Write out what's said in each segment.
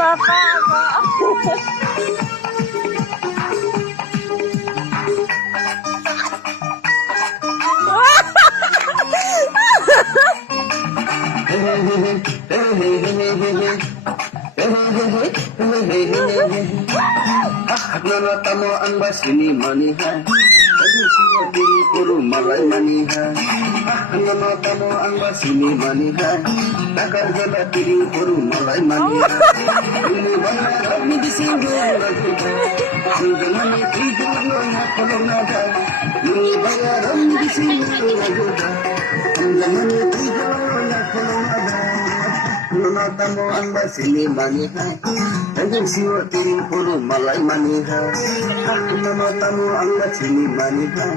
Papa. Nalata mo ang basini manihan Kasi siya diri puro malay manihan Nalata mo ang basini manihan Nakargala diri puro malay manihan Ini bala kami di singgo lagu Hingga mani tidur na kolong nada Ini bala kami di singgo lagu Hingga mani tidur na kolong nada Nalata mo ang basini manihan Kasi siya diri puro malay manihan Nalata mo ang basini manihan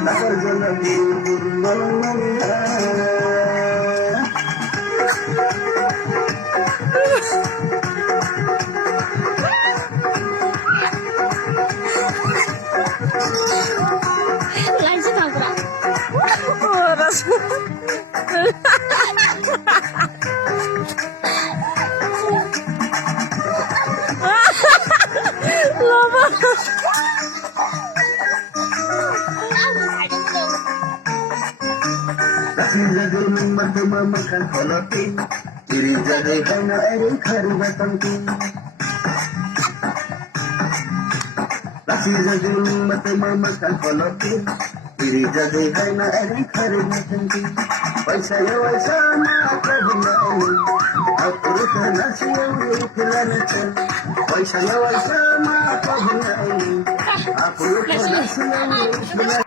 Nakargala diri puro malay manihan Lanjut apa? Oras. Lama. Kasi jagal ng magmamakan kalatin Diri jagay ka na erin karibatang tin Kasi jagal ng magmamakan kalatin Diri jagay ka na erin karibatang tin Paisa na waisa na ako bumaon Ako rita na siyang ikilanatan Paisa na waisa na ako bumaon Ako rita na siyang ikilanatan